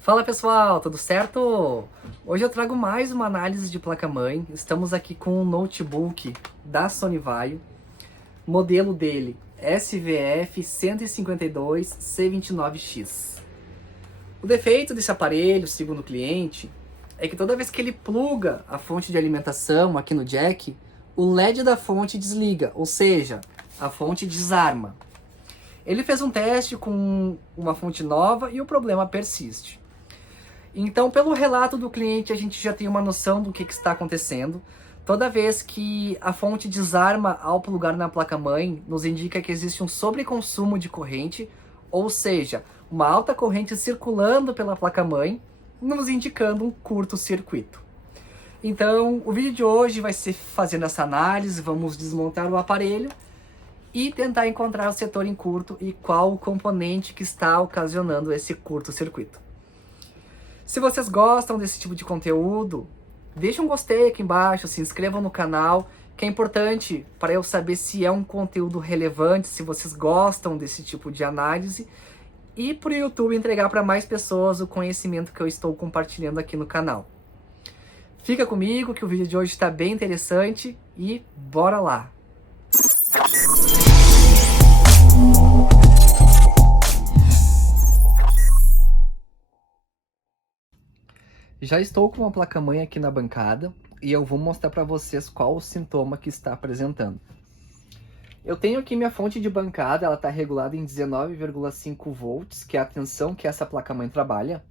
Fala pessoal, tudo certo? Hoje eu trago mais uma análise de placa-mãe. Estamos aqui com um notebook da Sony Vaio, modelo dele SVF 152 C29X. O defeito desse aparelho, segundo o cliente, é que toda vez que ele pluga a fonte de alimentação aqui no jack, o LED da fonte desliga, ou seja, a fonte desarma. Ele fez um teste com uma fonte nova e o problema persiste. Então, pelo relato do cliente, a gente já tem uma noção do que está acontecendo. Toda vez que a fonte desarma ao plugar na placa-mãe, nos indica que existe um sobreconsumo de corrente, ou seja, uma alta corrente circulando pela placa-mãe, nos indicando um curto-circuito. Então, o vídeo de hoje vai ser fazendo essa análise, vamos desmontar o aparelho e tentar encontrar o setor em curto e qual o componente que está ocasionando esse curto-circuito. Se vocês gostam desse tipo de conteúdo, deixa um gostei aqui embaixo, se inscrevam no canal, que é importante para eu saber se é um conteúdo relevante, se vocês gostam desse tipo de análise, e para o YouTube entregar para mais pessoas o conhecimento que eu estou compartilhando aqui no canal. Fica comigo que o vídeo de hoje está bem interessante e bora lá! Já estou com uma placa-mãe aqui na bancada e eu vou mostrar para vocês qual o sintoma que está apresentando. Eu tenho aqui minha fonte de bancada, ela está regulada em 19,5 volts, que é a tensão que essa placa-mãe trabalha.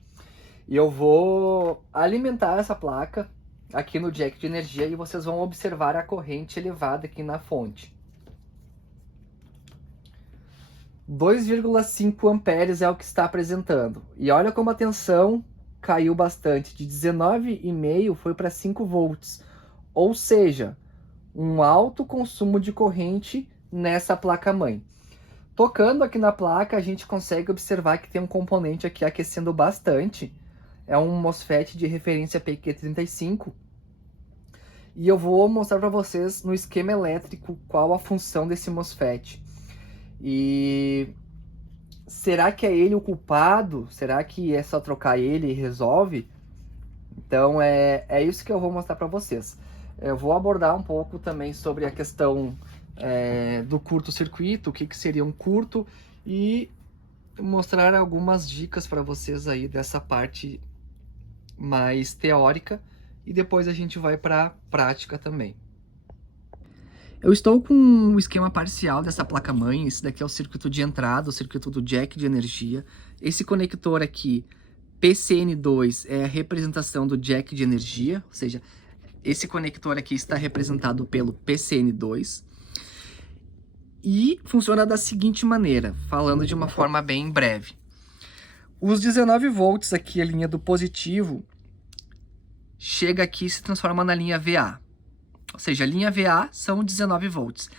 E eu vou alimentar essa placa aqui no jack de energia e vocês vão observar a corrente elevada aqui na fonte. 2,5 amperes é o que está apresentando. E olha como a tensão caiu bastante, de 19,5 foi para 5 volts, ou seja, um alto consumo de corrente nessa placa-mãe. Tocando aqui na placa, a gente consegue observar que tem um componente aqui aquecendo bastante, é um MOSFET de referência PQ35, e eu vou mostrar para vocês no esquema elétrico qual a função desse MOSFET. E será que é ele o culpado? Será que é só trocar ele e resolve? Então é isso que eu vou mostrar para vocês. Eu vou abordar um pouco também sobre a questão do curto-circuito, o que seria um curto, e mostrar algumas dicas para vocês aí dessa parte mais teórica, e depois a gente vai para a prática também. Eu estou com o esquema parcial dessa placa-mãe. Esse daqui é o circuito de entrada, o circuito do jack de energia. Esse conector aqui, PCN2, é a representação do jack de energia, ou seja, esse conector aqui está representado pelo PCN2. E funciona da seguinte maneira, falando de uma forma bem breve. Os 19 volts aqui, a linha do positivo, chega aqui e se transforma na linha VA. Ou seja, a linha VA são 19 volts.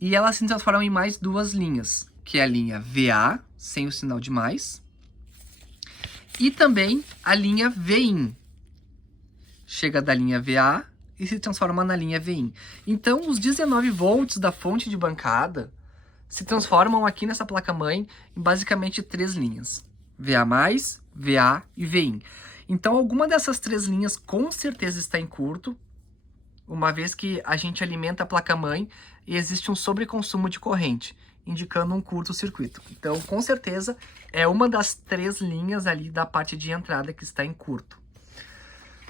E ela se transforma em mais duas linhas, que é a linha VA, sem o sinal de mais, e também a linha VIN. Chega da linha VA e se transforma na linha VIN. Então, os 19 volts da fonte de bancada se transformam aqui nessa placa-mãe em basicamente três linhas. VA+, VA e VIN. Então, alguma dessas três linhas com certeza está em curto, uma vez que a gente alimenta a placa-mãe e existe um sobreconsumo de corrente, indicando um curto-circuito. Então, com certeza, é uma das três linhas ali da parte de entrada que está em curto.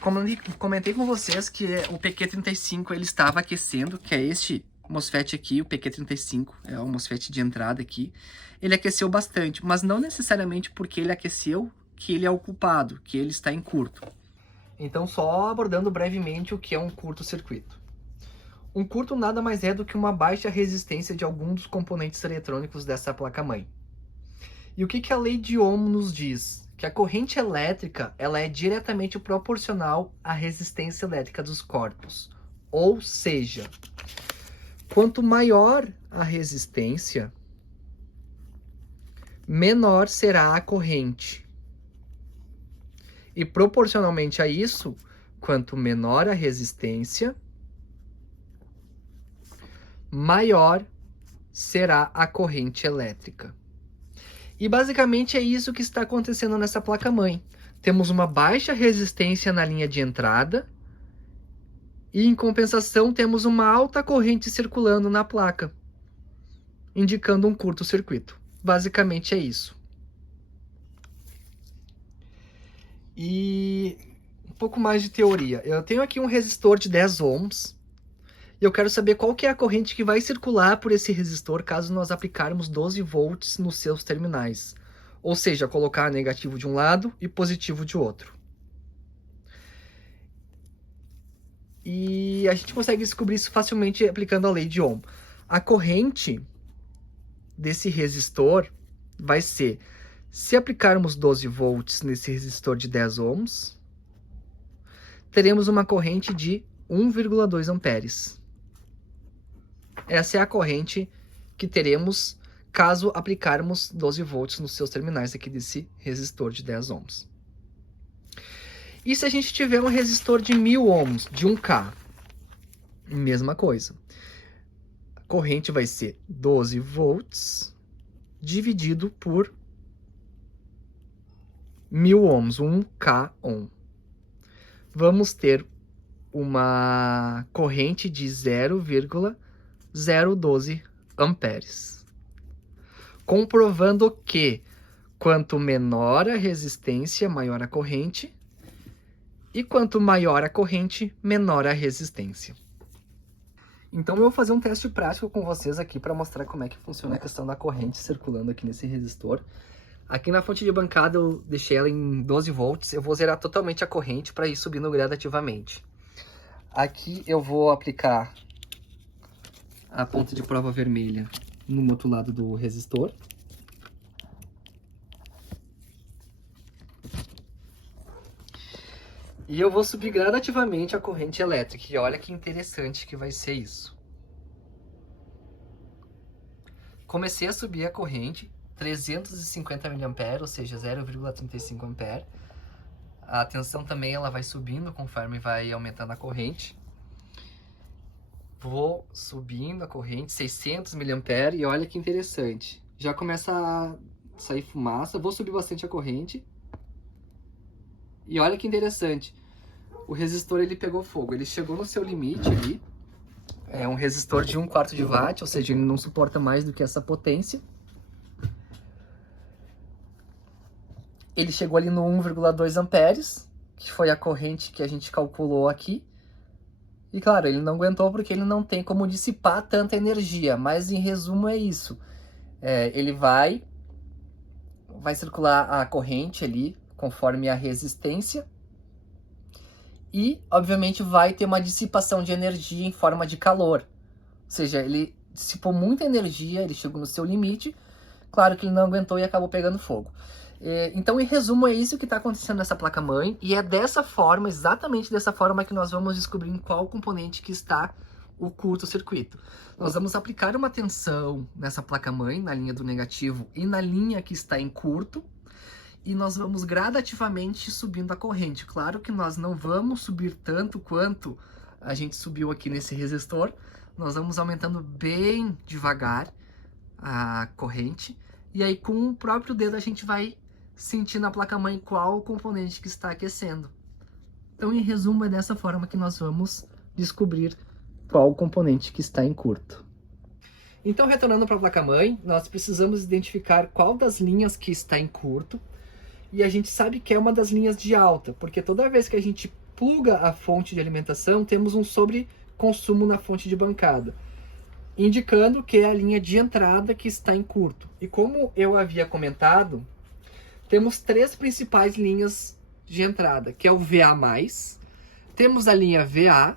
Como eu comentei com vocês que o PQ35 ele estava aquecendo, que é este MOSFET aqui, o PQ35, é o MOSFET de entrada aqui. Ele aqueceu bastante, mas não necessariamente porque ele aqueceu que ele é o culpado, que ele está em curto. Então, só abordando brevemente o que é um curto-circuito. Um curto nada mais é do que uma baixa resistência de algum dos componentes eletrônicos dessa placa-mãe. E o que a lei de Ohm nos diz? Que a corrente elétrica ela é diretamente proporcional à resistência elétrica dos corpos. Ou seja, quanto maior a resistência, menor será a corrente. E proporcionalmente a isso, quanto menor a resistência, maior será a corrente elétrica. E basicamente é isso que está acontecendo nessa placa-mãe. temos uma baixa resistência na linha de entrada e, em compensação, temos uma alta corrente circulando na placa, indicando um curto-circuito. Basicamente é isso. E um pouco mais de teoria. Eu tenho aqui um resistor de 10 ohms e eu quero saber qual que é a corrente que vai circular por esse resistor caso nós aplicarmos 12 volts nos seus terminais. Ou seja, colocar negativo de um lado e positivo de outro. E a gente consegue descobrir isso facilmente aplicando a lei de Ohm. A corrente desse resistor vai ser, se aplicarmos 12 volts nesse resistor de 10 ohms, teremos uma corrente de 1,2 amperes. Essa é a corrente que teremos caso aplicarmos 12 volts nos seus terminais aqui desse resistor de 10 ohms. E se a gente tiver um resistor de 1000 ohms, de 1K? Mesma coisa. A corrente vai ser 12 volts dividido por 1000 ohms, 1K ohm. Vamos ter uma corrente de 0,012 amperes. Comprovando que quanto menor a resistência, maior a corrente, e quanto maior a corrente, menor a resistência. Então eu vou fazer um teste prático com vocês aqui para mostrar como é que funciona a questão da corrente circulando aqui nesse resistor. Aqui na fonte de bancada eu deixei ela em 12 volts, eu vou zerar totalmente a corrente para ir subindo gradativamente. Aqui eu vou aplicar a ponta de prova vermelha no outro lado do resistor. E eu vou subir gradativamente a corrente elétrica. E olha que interessante que vai ser isso. Comecei a subir a corrente, 350 mA, ou seja, 0,35 A. A tensão também ela vai subindo conforme vai aumentando a corrente. Vou subindo a corrente, 600 mA, e olha que interessante. Já começa a sair fumaça, vou subir bastante a corrente. E olha que interessante, o resistor ele pegou fogo, ele chegou no seu limite ali. É um resistor de 1/4 de watt, ou seja, ele não suporta mais do que essa potência. Ele chegou ali no 1,2 amperes, que foi a corrente que a gente calculou aqui. E claro, ele não aguentou porque ele não tem como dissipar tanta energia, mas em resumo é isso. Ele vai circular a corrente ali conforme a resistência e, obviamente, vai ter uma dissipação de energia em forma de calor. Ou seja, ele dissipou muita energia, ele chegou no seu limite, claro que ele não aguentou e acabou pegando fogo. Então, em resumo, é isso que está acontecendo nessa placa-mãe, e é dessa forma, exatamente dessa forma, que nós vamos descobrir em qual componente que está o curto-circuito. Nós vamos aplicar uma tensão nessa placa-mãe, na linha do negativo e na linha que está em curto, e nós vamos gradativamente subindo a corrente. Claro que nós não vamos subir tanto quanto a gente subiu aqui nesse resistor, nós vamos aumentando bem devagar a corrente, e aí com o próprio dedo a gente vai sentir na placa-mãe qual o componente que está aquecendo. Então, em resumo, é dessa forma que nós vamos descobrir qual o componente que está em curto. Então, retornando para a placa-mãe, nós precisamos identificar qual das linhas que está em curto, e a gente sabe que é uma das linhas de alta, porque toda vez que a gente pluga a fonte de alimentação, temos um sobreconsumo na fonte de bancada, indicando que é a linha de entrada que está em curto. E como eu havia comentado, temos três principais linhas de entrada, que é o VA+, temos a linha VA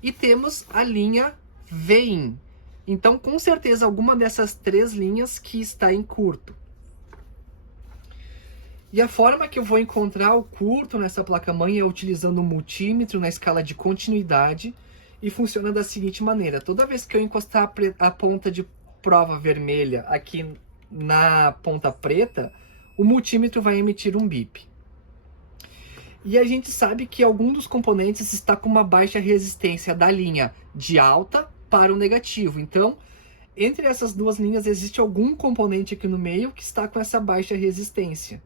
e temos a linha VIN. Então, com certeza, alguma dessas três linhas que está em curto. E a forma que eu vou encontrar o curto nessa placa-mãe é utilizando um multímetro na escala de continuidade, e funciona da seguinte maneira: toda vez que eu encostar a ponta de prova vermelha aqui na ponta preta, o multímetro vai emitir um bip. E a gente sabe que algum dos componentes está com uma baixa resistência da linha de alta para o negativo. Então, entre essas duas linhas existe algum componente aqui no meio que está com essa baixa resistência.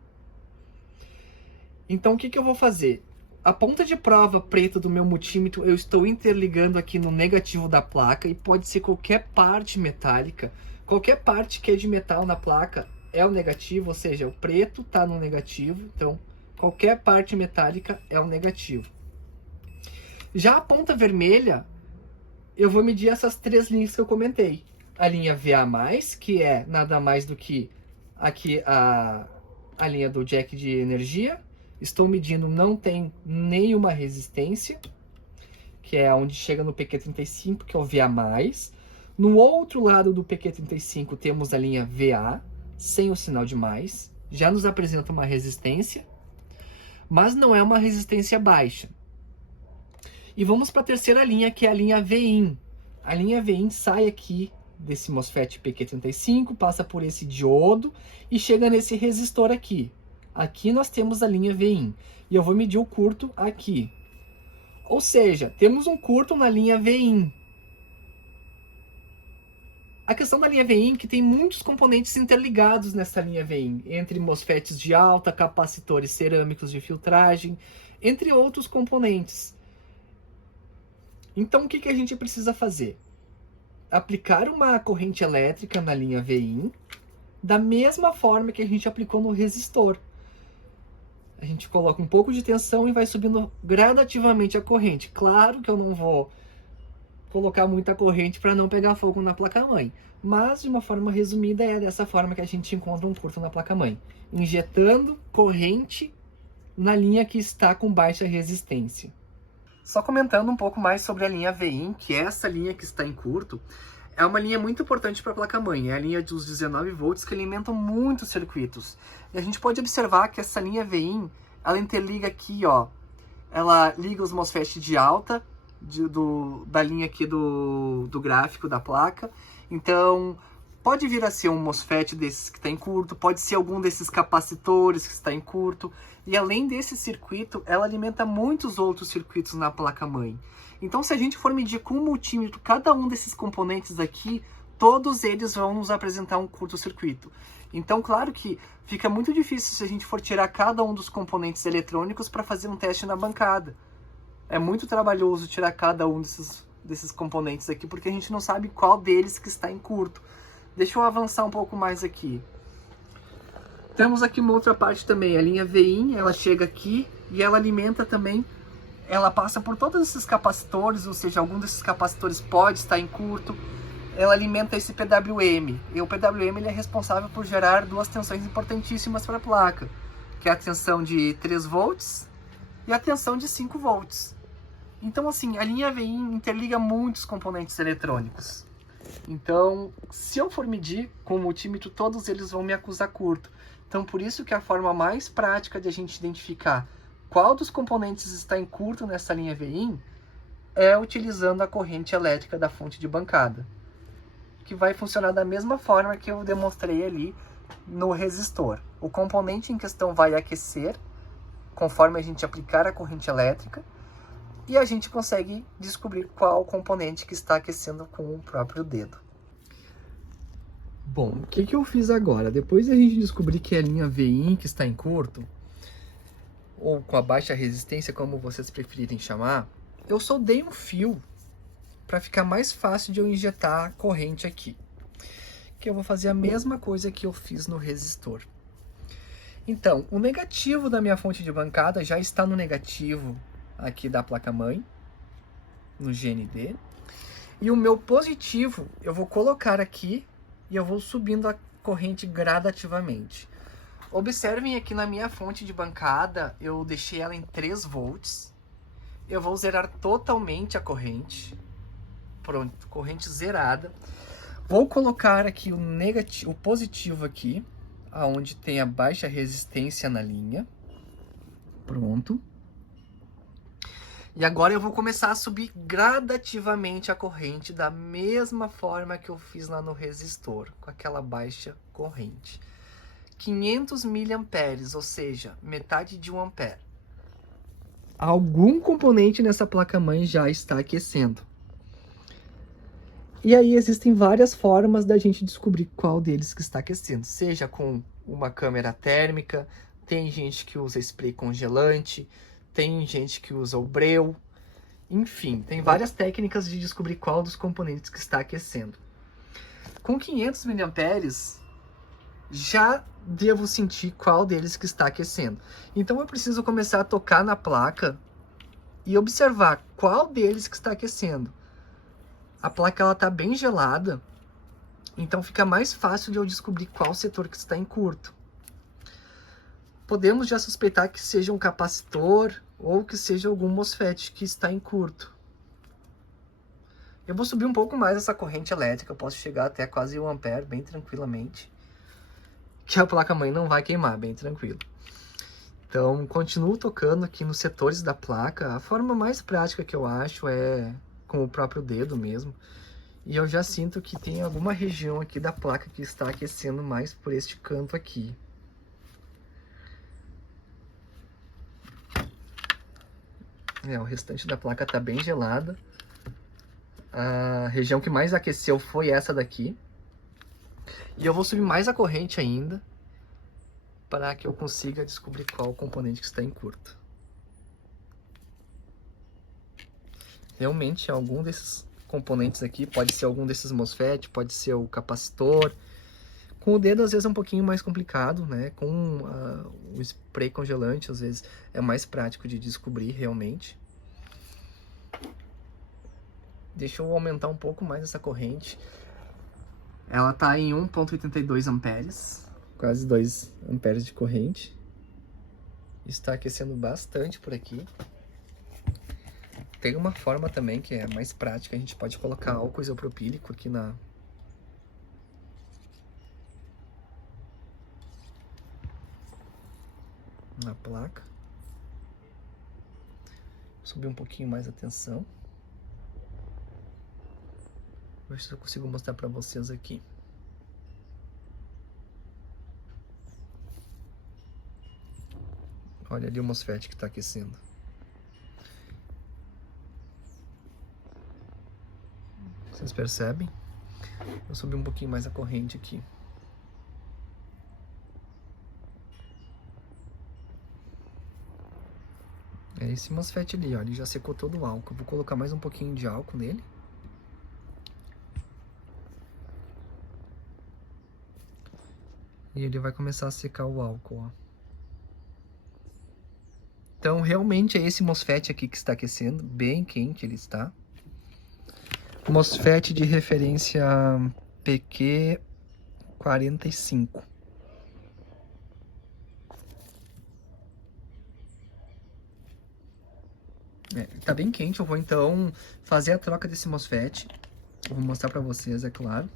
Então, o que eu vou fazer? A ponta de prova preta do meu multímetro eu estou interligando aqui no negativo da placa, e pode ser qualquer parte metálica. Qualquer parte que é de metal na placa é o negativo, ou seja, o preto está no negativo. Então, qualquer parte metálica é o negativo. Já a ponta vermelha, eu vou medir essas três linhas que eu comentei. A linha VA+, que é nada mais do que aqui a linha do jack de energia. Estou medindo, não tem nenhuma resistência, que é onde chega no PQ35, que é o VA+. No outro lado do PQ35 temos a linha VA, sem o sinal de mais. Já nos apresenta uma resistência, mas não é uma resistência baixa. E vamos para a terceira linha, que é a linha VIN. A linha VIN sai aqui desse MOSFET PQ35, passa por esse diodo e chega nesse resistor aqui. Aqui nós temos a linha VIN. E eu vou medir o curto aqui. Ou seja, temos um curto na linha VIN. A questão da linha VIN é que tem muitos componentes interligados nessa linha VIN, entre MOSFETs de alta, capacitores cerâmicos de filtragem, entre outros componentes. Então, o que a gente precisa fazer? Aplicar uma corrente elétrica na linha VIN, da mesma forma que a gente aplicou no resistor. A gente coloca um pouco de tensão e vai subindo gradativamente a corrente. Claro que eu não vou colocar muita corrente para não pegar fogo na placa-mãe, mas de uma forma resumida é dessa forma que a gente encontra um curto na placa-mãe. Injetando corrente na linha que está com baixa resistência. Só comentando um pouco mais sobre a linha VIN, que é essa linha que está em curto, é uma linha muito importante para a placa-mãe. É a linha dos 19 volts que alimentam muitos circuitos. E a gente pode observar que essa linha VIN, ela interliga aqui, ó. Ela liga os MOSFET de alta, da linha aqui do gráfico da placa. Então, pode vir a ser um MOSFET desses que está em curto, pode ser algum desses capacitores que está em curto. E além desse circuito, ela alimenta muitos outros circuitos na placa-mãe. Então, se a gente for medir com o multímetro cada um desses componentes aqui, todos eles vão nos apresentar um curto-circuito. Então, claro que fica muito difícil se a gente for tirar cada um dos componentes eletrônicos para fazer um teste na bancada. É muito trabalhoso tirar cada um desses componentes aqui, porque a gente não sabe qual deles que está em curto. Deixa eu avançar um pouco mais aqui. Temos aqui uma outra parte também, a linha VIN, ela chega aqui e ela alimenta também, ela passa por todos esses capacitores, ou seja, algum desses capacitores pode estar em curto. Ela alimenta esse PWM, e o PWM ele é responsável por gerar duas tensões importantíssimas para a placa, que é a tensão de 3 volts e a tensão de 5 volts. Então, assim, a linha VIN interliga muitos componentes eletrônicos. Então, se eu for medir com o multímetro, todos eles vão me acusar curto. Então, por isso que a forma mais prática de a gente identificar qual dos componentes está em curto nessa linha VIN é utilizando a corrente elétrica da fonte de bancada, que vai funcionar da mesma forma que eu demonstrei ali no resistor. O componente em questão vai aquecer conforme a gente aplicar a corrente elétrica, e a gente consegue descobrir qual componente que está aquecendo com o próprio dedo. Bom, o que eu fiz agora? Depois de a gente descobrir que é a linha VIN que está em curto, ou com a baixa resistência, como vocês preferirem chamar, eu soldei um fio para ficar mais fácil de eu injetar a corrente aqui. Que eu vou fazer a mesma coisa que eu fiz no resistor. Então, o negativo da minha fonte de bancada já está no negativo aqui da placa-mãe, no GND. E o meu positivo eu vou colocar aqui e eu vou subindo a corrente gradativamente. Observem aqui na minha fonte de bancada, eu deixei ela em 3 volts. Eu vou zerar totalmente a corrente. Pronto, corrente zerada. Vou colocar aqui o positivo aqui, aonde tem a baixa resistência na linha. Pronto. E agora eu vou começar a subir gradativamente a corrente da mesma forma que eu fiz lá no resistor, com aquela baixa corrente. 500 miliamperes, ou seja, metade de 1 ampere. Algum componente nessa placa-mãe já está aquecendo. E aí existem várias formas da gente descobrir qual deles que está aquecendo. Seja com uma câmera térmica, tem gente que usa spray congelante, tem gente que usa o breu, enfim, tem várias técnicas de descobrir qual dos componentes que está aquecendo. Com 500 mA, já devo sentir qual deles que está aquecendo. Então eu preciso começar a tocar na placa e observar qual deles que está aquecendo. A placa ela está bem gelada, então fica mais fácil de eu descobrir qual setor que está em curto. Podemos já suspeitar que seja um capacitor ou que seja algum MOSFET que está em curto. Eu vou subir um pouco mais essa corrente elétrica, eu posso chegar até quase 1 ampere bem tranquilamente, que a placa-mãe não vai queimar, bem tranquilo. Então, continuo tocando aqui nos setores da placa. A forma mais prática que eu acho é com o próprio dedo mesmo. E eu já sinto que tem alguma região aqui da placa que está aquecendo mais por este canto aqui. O restante da placa está bem gelada. A região que mais aqueceu foi essa daqui. E eu vou subir mais a corrente ainda, para que eu consiga descobrir qual o componente que está em curto. Realmente, algum desses componentes aqui, pode ser algum desses MOSFET, pode ser o capacitor. Com o dedo, às vezes, é um pouquinho mais complicado, né? Com o spray congelante, às vezes, é mais prático de descobrir, realmente. Deixa eu aumentar um pouco mais essa corrente. Ela está em 1,82 amperes, quase 2 amperes de corrente. Está aquecendo bastante por aqui. Tem uma forma também que é mais prática, a gente pode colocar álcool isopropílico aqui na placa. Subir um pouquinho mais a tensão. Vou ver se eu consigo mostrar para vocês aqui. Olha ali o MOSFET que está aquecendo. Vocês percebem? Vou subir um pouquinho mais a corrente aqui. É esse MOSFET ali, ó, ele já secou todo o álcool. Vou colocar mais um pouquinho de álcool nele. E ele vai começar a secar o álcool, ó. Então, realmente é esse MOSFET aqui que está aquecendo, bem quente ele está. MOSFET de referência PQ45. Tá bem quente, eu vou então fazer a troca desse MOSFET. Eu vou mostrar para vocês, é claro.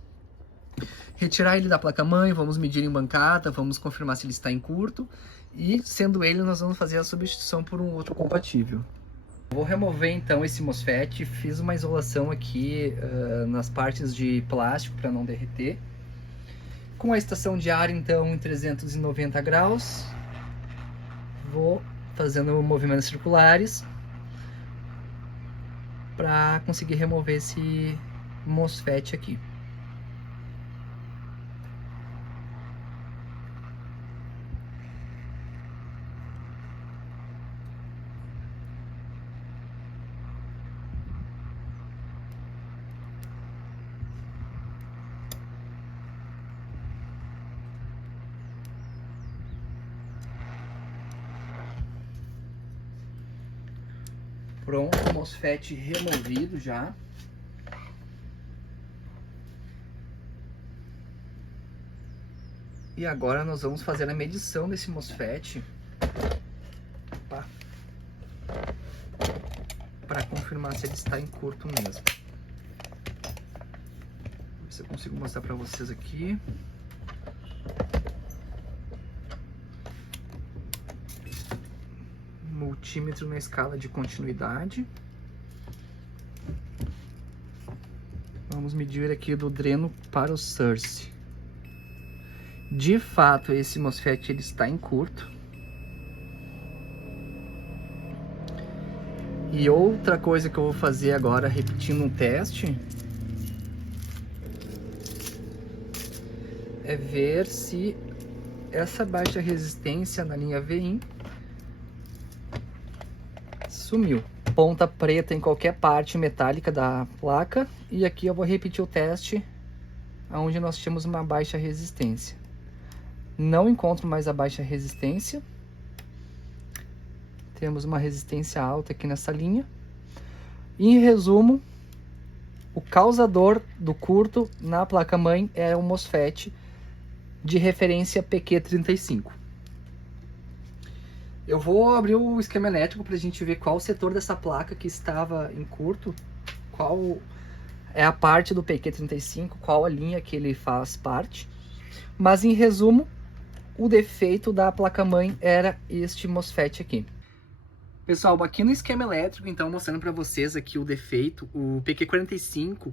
Retirar ele da placa-mãe, vamos medir em bancada, vamos confirmar se ele está em curto. E, sendo ele, nós vamos fazer a substituição por um outro compatível. Vou remover então esse MOSFET, fiz uma isolação aqui nas partes de plástico para não derreter. Com a estação de ar então em 390 graus, vou fazendo movimentos circulares para conseguir remover esse MOSFET aqui. Pronto, o MOSFET removido já. E agora nós vamos fazer a medição desse MOSFET para confirmar se ele está em curto mesmo. Vou ver se eu consigo mostrar para vocês aqui. Multímetro na escala de continuidade. Vamos medir aqui do dreno para o source. De fato, esse MOSFET ele está em curto. E outra coisa que eu vou fazer agora, repetindo um teste, é ver se essa baixa resistência na linha VIN sumiu. Ponta preta em qualquer parte metálica da placa. E aqui eu vou repetir o teste onde nós tínhamos uma baixa resistência. Não encontro mais a baixa resistência. Temos uma resistência alta aqui nessa linha. E, em resumo, o causador do curto na placa-mãe é o MOSFET de referência PQ35. Eu vou abrir o esquema elétrico para a gente ver qual setor dessa placa que estava em curto, qual é a parte do PQ35, qual a linha que ele faz parte. Mas, em resumo, o defeito da placa-mãe era este MOSFET aqui. Pessoal, aqui no esquema elétrico, então, mostrando para vocês aqui o defeito, o PQ45,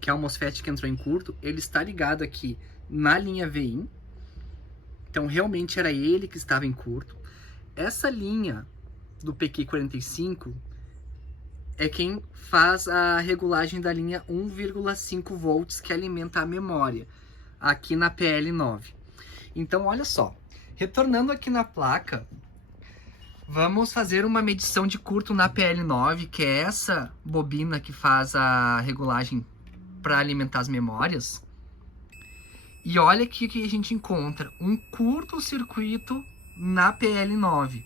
que é o MOSFET que entrou em curto, ele está ligado aqui na linha VIN. Então, realmente era ele que estava em curto. Essa linha do PQ45 é quem faz a regulagem da linha 1,5 volts que alimenta a memória, aqui na PL9. Então, olha só, retornando aqui na placa, vamos fazer uma medição de curto na PL9, que é essa bobina que faz a regulagem para alimentar as memórias. E olha aqui que a gente encontra um curto-circuito na PL9.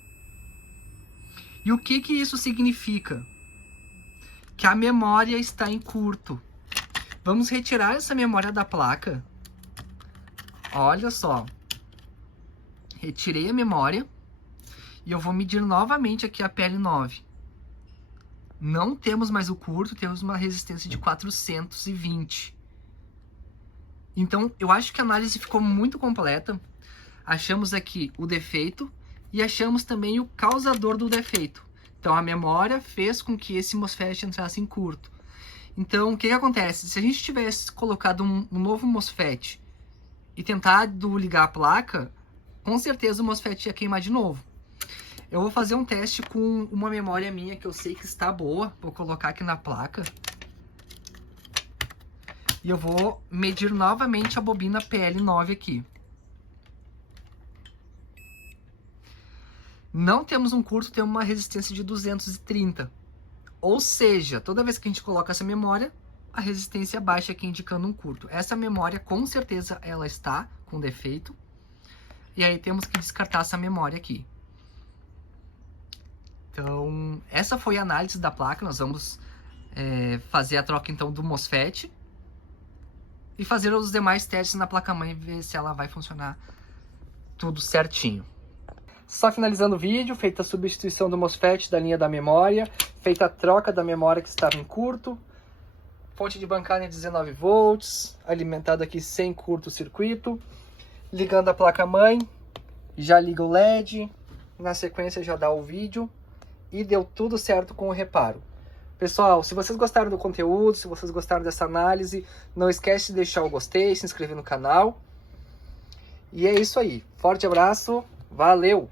E o que isso significa? Que a memória está em curto. Vamos retirar essa memória da placa. Olha só. Retirei a memória. E eu vou medir novamente aqui a PL9. Não temos mais o curto, temos uma resistência de 420. Então, eu acho que a análise ficou muito completa. Achamos aqui o defeito e achamos também o causador do defeito. Então, a memória fez com que esse MOSFET entrasse em curto. Então, o que acontece? Se a gente tivesse colocado um novo MOSFET e tentado ligar a placa, com certeza o MOSFET ia queimar de novo. Eu vou fazer um teste com uma memória minha que eu sei que está boa. Vou colocar aqui na placa. E eu vou medir novamente a bobina PL9 aqui. Não temos um curto, temos uma resistência de 230. Ou seja, toda vez que a gente coloca essa memória, a resistência baixa aqui indicando um curto. Essa memória, com certeza, ela está com defeito. E aí temos que descartar essa memória aqui. Então, essa foi a análise da placa. Nós vamos fazer a troca então do MOSFET e fazer os demais testes na placa-mãe e ver se ela vai funcionar tudo certinho. Só finalizando o vídeo, feita a substituição do MOSFET da linha da memória, feita a troca da memória que estava em curto, fonte de bancada em 19 volts, alimentada aqui sem curto-circuito, ligando a placa-mãe, já liga o LED, na sequência já dá o vídeo. E deu tudo certo com o reparo. Pessoal, se vocês gostaram do conteúdo, se vocês gostaram dessa análise, não esquece de deixar o gostei, se inscrever no canal. E é isso aí. Forte abraço, valeu!